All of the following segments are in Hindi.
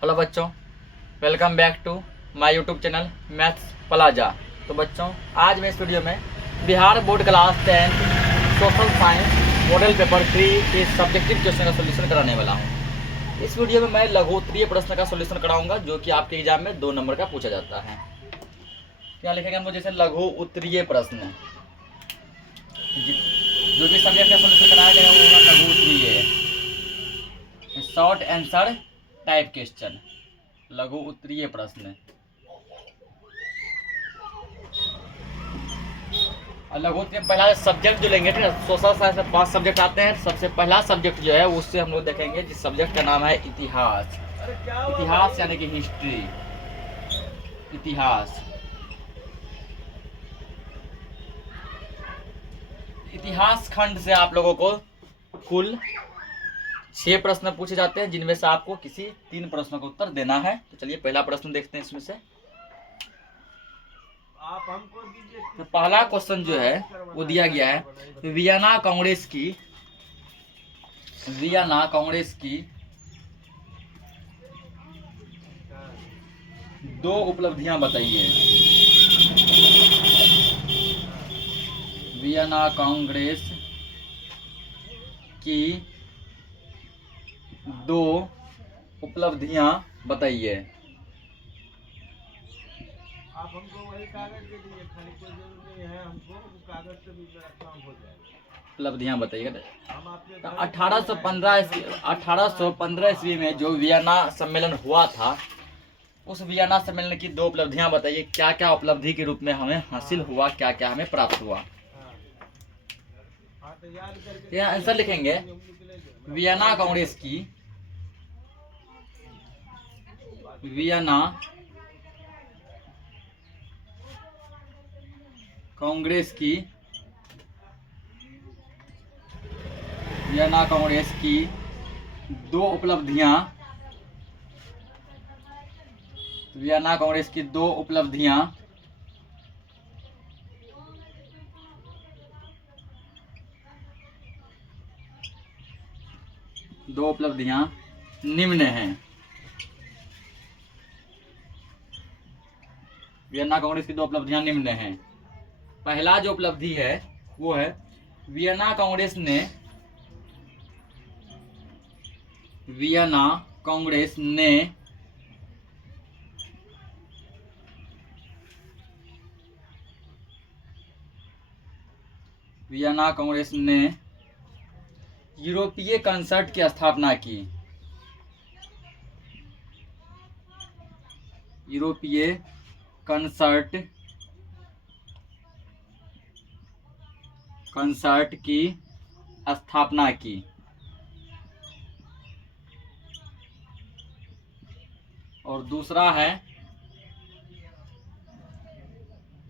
हेलो बच्चों, welcome back to my YouTube channel maths plaza. तो बच्चों, आज मैं इस वीडियो में Bihar board class 10 social science model paper 3 के सब्जेक्टिव क्वेश्चन का सोल्यूशन कराने वाला हूँ। इस वीडियो में मैं लघु उत्तरीय प्रश्न का सोल्यूशन कराऊंगा, जो कि आपके एग्जाम में 2 नंबर का पूछा जाता है। यहाँ लिखेंगे हम लोग जैसे लघु उत्तरीय प्रश्न, जो भी सब्जेक्ट का सोल्यूशन कराया जाएगा वो होगा लघु उत्तरीय, शॉर्ट आंसर टाइप क्वेश्चन, लघु उत्तरीय प्रश्न। और लघु उत्तरीय पहला सब्जेक्ट जो लेंगे, ठीक है, सोशल साइंस में 5 सब्जेक्ट आते हैं। सबसे पहला सब्जेक्ट जो है उससे हम लोग देखेंगे जिस सब्जेक्ट का नाम है इतिहास। इतिहास यानी कि हिस्ट्री, इतिहास। इतिहास खंड से आप लोगों को कुल 6 प्रश्न पूछे जाते हैं, जिनमें से आपको किसी 3 प्रश्नों का उत्तर देना है। तो चलिए पहला प्रश्न देखते हैं इसमें से। तो पहला क्वेश्चन जो है वो दिया गया है, वियना कांग्रेस की 2 उपलब्धियां बताइए। वियना कांग्रेस की 2 उपलब्धियां बताइए। आप हमको वही कागज दे दीजिए, खाली कोई जरूरत नहीं है हमको, वो कागज से भी मेरा काम हो जाएगा। उपलब्धियां बताइएगा। हम आपके तो घर 1815 ईस्वी में जो वियना सम्मेलन हुआ था, उस वियना सम्मेलन की 2 उपलब्धियां बताइए। क्या क्या उपलब्धि के रूप में हमें हासिल हुआ, क्या क्या हमें प्राप्त हुआ। हाँ, तो याद करके यहाँ आंसर लिखेंगे, वियना कांग्रेस की वियना कांग्रेस की वियना कांग्रेस की 2 उपलब्धियां, वियना कांग्रेस की 2 उपलब्धियां निम्न हैं। वियना कांग्रेस की 2 उपलब्धियां निम्न हैं। पहला जो उपलब्धि है वो है वियना कांग्रेस ने वियना कांग्रेस ने वियना कांग्रेस ने यूरोपीय कंसर्ट की स्थापना की। यूरोपीय कंसर्ट की स्थापना की। और दूसरा है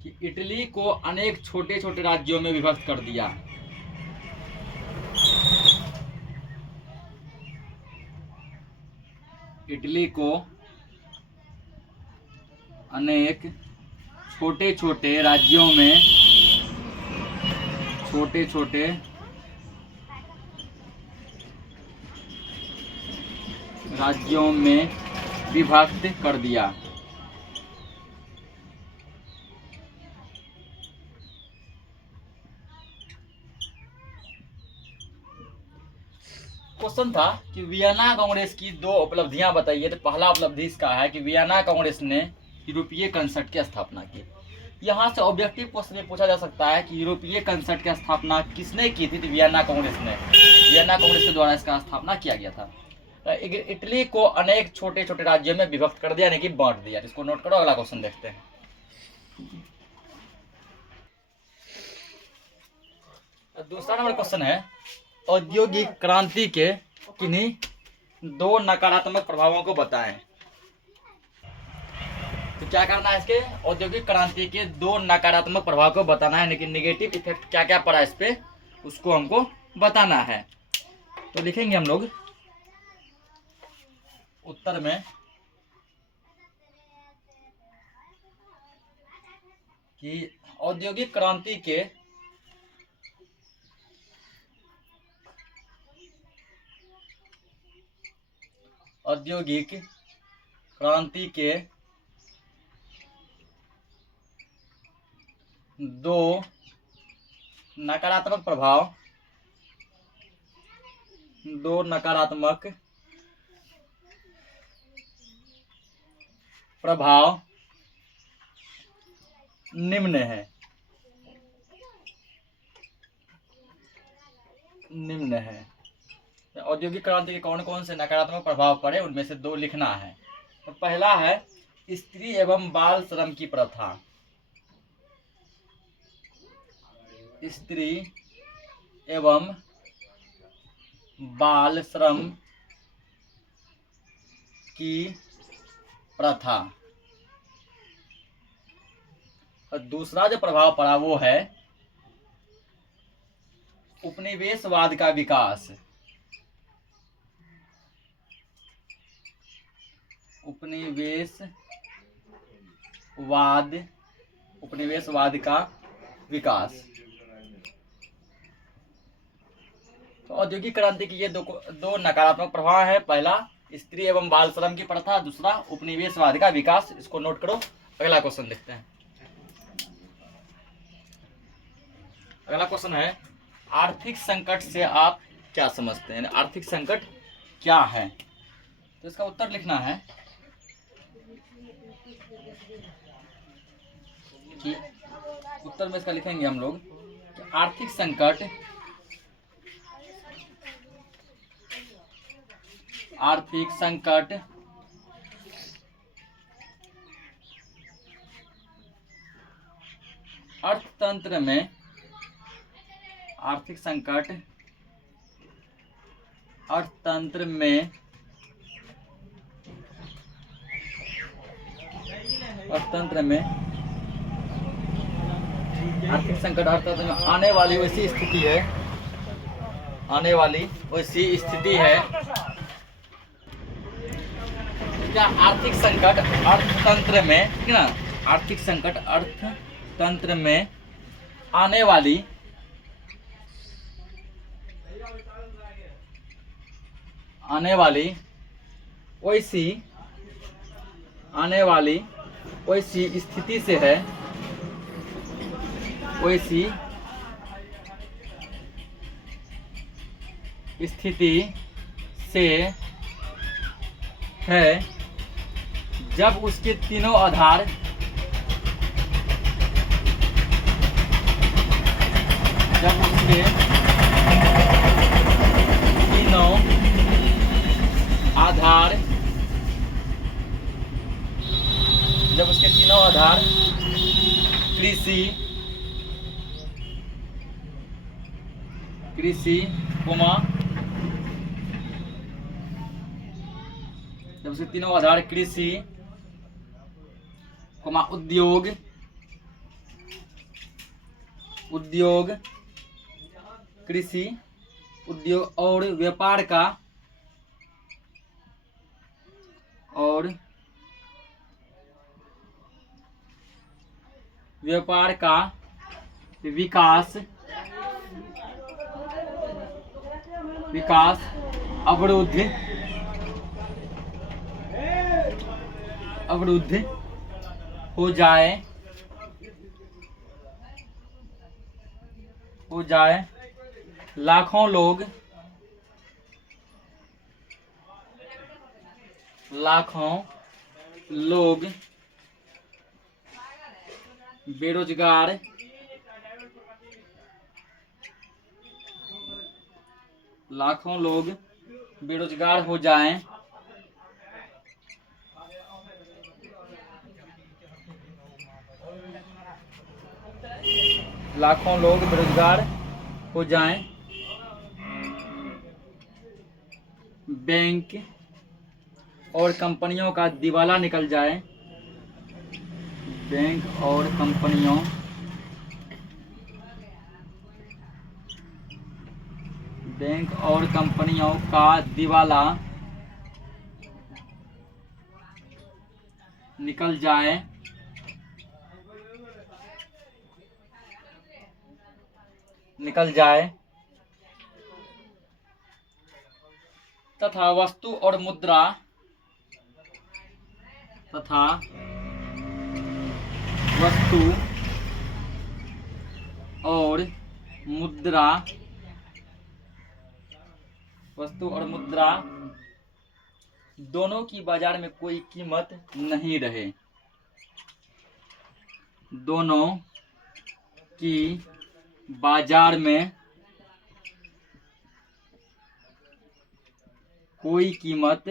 कि इटली को अनेक छोटे छोटे राज्यों में विभक्त कर दिया। इटली को अनेक छोटे छोटे राज्यों में विभक्त कर दिया। क्वेश्चन था कि वियना कांग्रेस की 2 उपलब्धियां बताइए। तो पहला उपलब्धि इसका है कि वियना कांग्रेस ने यूरोपीय कंसर्ट की स्थापना की। यहाँ से ऑब्जेक्टिव क्वेश्चन में पूछा जा सकता है कि यूरोपीय कंसर्ट की स्थापना किसने की थी। तो वियना कांग्रेस ने, वियना कांग्रेस के द्वारा इसका स्थापना किया गया था। इटली को अनेक छोटे छोटे राज्यों में विभक्त कर दिया, यानी कि बांट दिया। इसको नोट करो, अगला क्वेश्चन देखते हैं। दूसरा नंबर क्वेश्चन है, औद्योगिक क्रांति के किन्हीं 2 नकारात्मक प्रभावों को बताएं। तो क्या करना है, इसके औद्योगिक क्रांति के 2 नकारात्मक प्रभाव को बताना है, यानी कि नेगेटिव इफेक्ट क्या क्या पड़ा इस पे, उसको हमको बताना है। तो लिखेंगे हम लोग उत्तर में कि औद्योगिक क्रांति के औद्योगिक क्रांति के दो नकारात्मक प्रभाव निम्न है। औद्योगिक क्रांति के कौन कौन से नकारात्मक प्रभाव पड़े, उनमें से दो लिखना है। तो पहला है स्त्री एवं बाल श्रम की प्रथा। स्त्री एवं बाल श्रम की प्रथा। और दूसरा जो प्रभाव पड़ा वो है उपनिवेशवाद का विकास। उपनिवेशवाद का विकास। तो औद्योगिक क्रांति की ये दो नकारात्मक प्रभाव है। पहला स्त्री एवं बाल श्रम की प्रथा, दूसरा उपनिवेशवाद का विकास। इसको नोट करो। अगला क्वेश्चन देखते हैं। अगला क्वेश्चन है आर्थिक संकट से आप क्या समझते हैं? आर्थिक संकट क्या है? तो इसका उत्तर लिखना है कि उत्तर में इसका लिखेंगे हम लोग कि आर्थिक संकट अर्थतंत्र में आने वाली वैसी स्थिति है क्या आर्थिक संकट अर्थतंत्र में, ठीक है ना, आर्थिक संकट अर्थतंत्र में आने वाली वैसी स्थिति से है, वैसी स्थिति से है जब उसके तीनों आधार कृषि, उद्योग और व्यापार का विकास अवरुद्ध हो जाए लाखों लोग बेरोजगार हो जाएं, बैंक और कंपनियों का दिवाला निकल जाए, बैंक और कंपनियों का दिवाला निकल जाए तथा वस्तु और मुद्रा तथा वस्तु और मुद्रा दोनों की बाजार में कोई कीमत नहीं रहे। दोनों की बाजार में कोई कीमत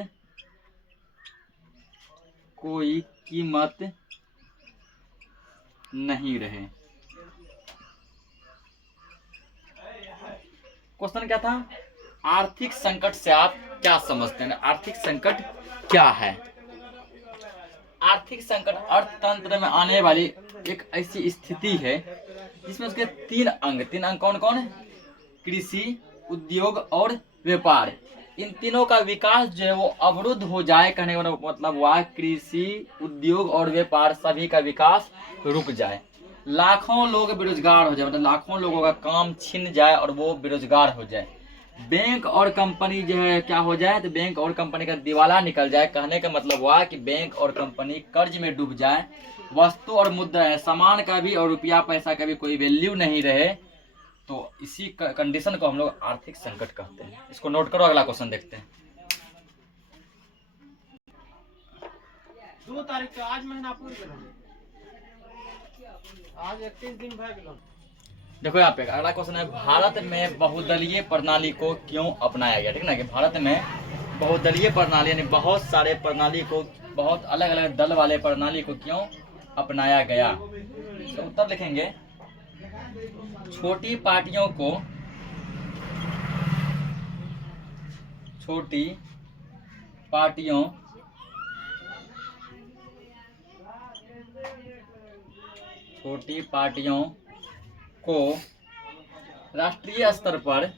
नहीं रहे। क्वेश्चन क्या था? आर्थिक संकट से आप क्या समझते हैं? आर्थिक संकट क्या है? आर्थिक संकट अर्थतंत्र में आने वाली एक ऐसी स्थिति है जिसमें उसके तीन अंग कौन कौन है? कृषि, उद्योग और व्यापार। इन तीनों का विकास जो है वो अवरुद्ध हो जाए, कहने का मतलब हुआ कृषि, उद्योग और व्यापार सभी का विकास रुक जाए। लाखों लोग बेरोजगार हो जाए, मतलब लाखों लोगों का काम छिन जाए और वो बेरोजगार हो जाए। बैंक और कंपनी जो है क्या हो जाए? तो बैंक और कंपनी का दिवाला निकल जाए। कहने का मतलब हुआ कि बैंक और कंपनी कर्ज में डूब जाए। वस्तु और मुद्रा है, सामान का भी और रुपया पैसा का भी कोई वैल्यू नहीं रहे। तो इसी कंडीशन को हम लोग आर्थिक संकट कहते हैं। इसको नोट करो, अगला क्वेश्चन देखते हैं। 2 तारीख के आज महीना पूर्ण करो, आज 31 दिन भर गेलो। देखो यहाँ पे अगला क्वेश्चन है, भारत में बहुदलीय प्रणाली को क्यों अपनाया गया? ठीक ना, कि भारत में बहुदलीय प्रणाली यानी बहुत सारे प्रणाली को, बहुत अलग अलग दल वाले प्रणाली को क्यों अपनाया गया? तो उत्तर लिखेंगे, छोटी पार्टियों को राष्ट्रीय स्तर पर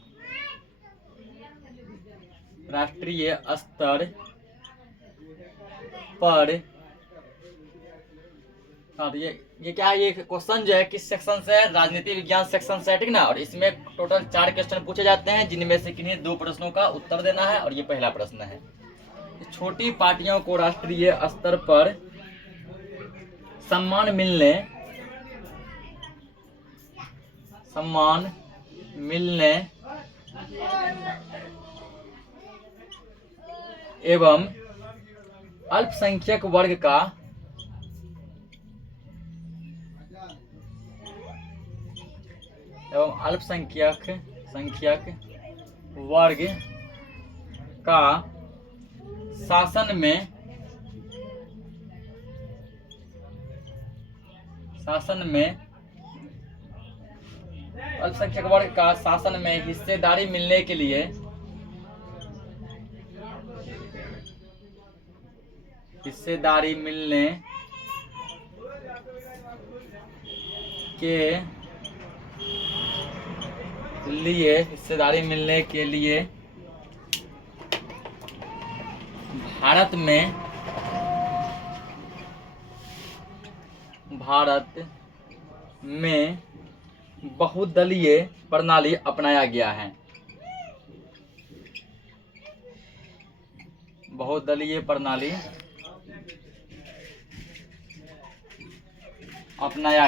ये क्या है? ये क्वेश्चन जो है किस सेक्शन से है? राजनीति विज्ञान सेक्शन से है, ठीक ना। और इसमें टोटल 4 क्वेश्चन पूछे जाते हैं, जिनमें से किन्हीं 2 प्रश्नों का उत्तर देना है और ये पहला प्रश्न है। छोटी पार्टियों को राष्ट्रीय स्तर पर सम्मान मिलने एवं अल्पसंख्यक वर्ग का शासन में अल्पसंख्यक वर्ग का शासन में हिस्सेदारी मिलने के लिए हिस्सेदारी मिलने के लिए भारत में बहुदलीय प्रणाली अपनाया गया है। बहुदलीय प्रणाली अपनाया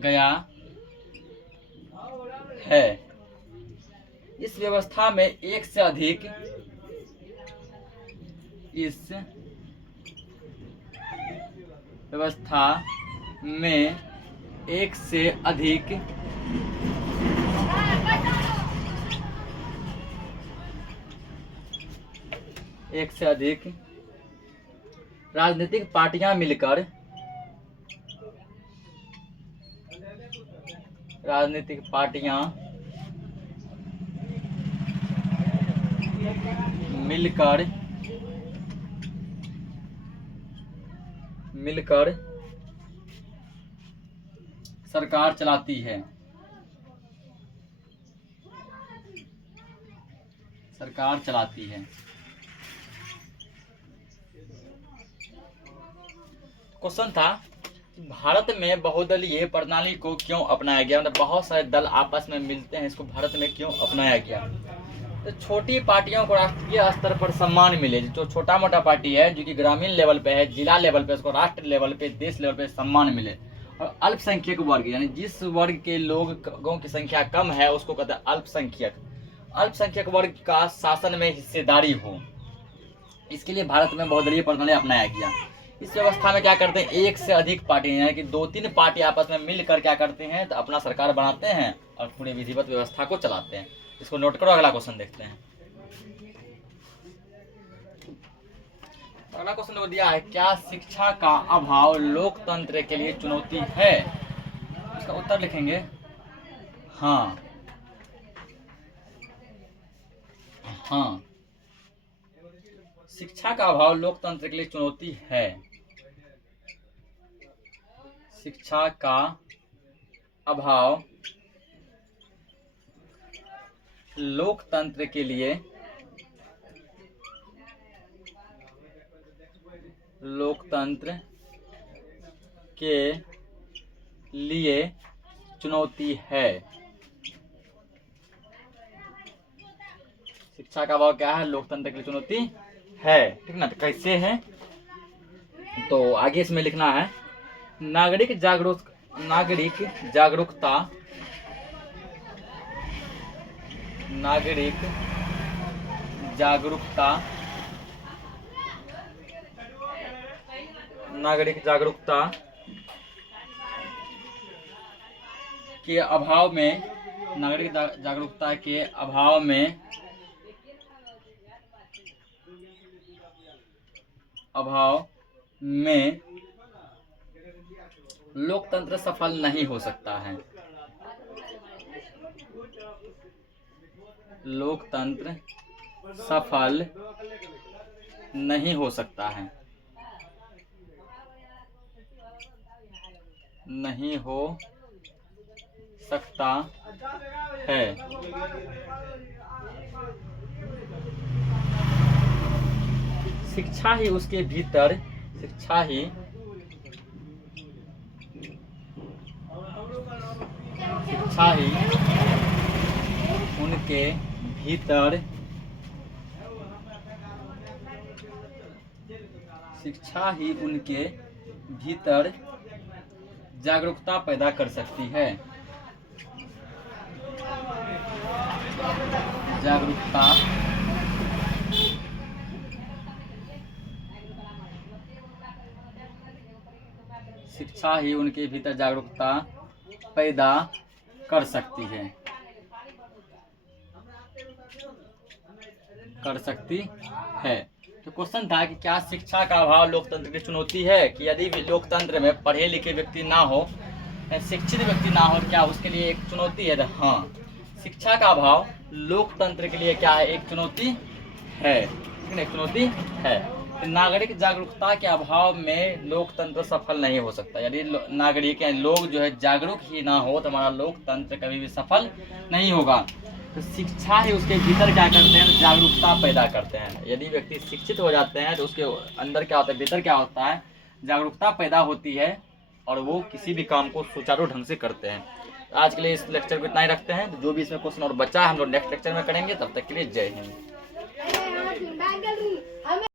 गया है। इस व्यवस्था में एक से अधिक राजनीतिक पार्टियां मिलकर सरकार चलाती है। क्वेश्चन था भारत में बहुदलीय प्रणाली को क्यों अपनाया गया, मतलब बहुत सारे दल आपस में मिलते हैं, इसको भारत में क्यों अपनाया गया। तो छोटी पार्टियों को राष्ट्रीय स्तर पर सम्मान मिले, जो छोटा मोटा पार्टी है जो कि ग्रामीण लेवल पे है, जिला लेवल पे, उसको राष्ट्र लेवल पे, देश लेवल पे सम्मान मिले। और अल्पसंख्यक वर्ग, यानी जिस वर्ग के लोगों की संख्या कम है उसको कहते हैं अल्पसंख्यक। अल्पसंख्यक वर्ग का शासन में हिस्सेदारी हो, इसके लिए भारत में बहुदलीय प्रणाली अपनाया गया। इस व्यवस्था में क्या करते हैं, एक से अधिक पार्टी, यानी कि 2-3 पार्टी आपस में मिलकर क्या करते हैं, तो अपना सरकार बनाते हैं और पूरी विधिवत व्यवस्था को चलाते हैं। इसको नोट करो, अगला क्वेश्चन देखते हैं। अगला क्वेश्चन वो दिया है, क्या शिक्षा का अभाव लोकतंत्र के लिए चुनौती है। इसका उत्तर लिखेंगे हाँ। हाँ, शिक्षा का अभाव लोकतंत्र के लिए चुनौती है। शिक्षा का अभाव लोकतंत्र के लिए चुनौती है। शिक्षा का अभाव क्या है, लोकतंत्र के लिए चुनौती है, ठीक ना। तो कैसे है, तो आगे इसमें लिखना है, नागरिक जागरूकता के अभाव में, नागरिक जागरूकता के अभाव में लोकतंत्र सफल नहीं हो सकता है। लोकतंत्र सफल नहीं हो सकता है, नहीं हो सकता है। शिक्षा ही उसके भीतर, शिक्षा ही उनके भीतर, शिक्षा ही उनके भीतर जागरूकता पैदा कर सकती है। जागरूकता शिक्षा ही उनके भीतर जागरूकता पैदा कर सकती है, तो क्वेश्चन था कि क्या शिक्षा का अभाव लोकतंत्र की चुनौती है, कि यदि लोकतंत्र में पढ़े लिखे व्यक्ति ना हो, शिक्षित व्यक्ति ना हो, क्या उसके लिए एक चुनौती है। तो हाँ, शिक्षा का अभाव लोकतंत्र के लिए क्या है, एक चुनौती है, ठीक है, एक चुनौती है। तो नागरिक जागरूकता के अभाव में लोकतंत्र सफल नहीं हो सकता। यदि नागरिक या लोग जो है जागरूक ही ना हो तो हमारा लोकतंत्र कभी भी सफल नहीं होगा। तो शिक्षा ही उसके भीतर क्या करते हैं, जागरूकता पैदा करते हैं। यदि व्यक्ति शिक्षित हो जाते हैं तो उसके अंदर क्या होता है, भीतर क्या होता है, जागरूकता पैदा होती है और वो किसी भी काम को सुचारू ढंग से करते हैं। आज के लिए इस लेक्चर को इतना ही रखते हैं। तो जो भी इसमें क्वेश्चन और बचा है हम लोग नेक्स्ट लेक्चर में करेंगे। तब तक के लिए जय हिंद।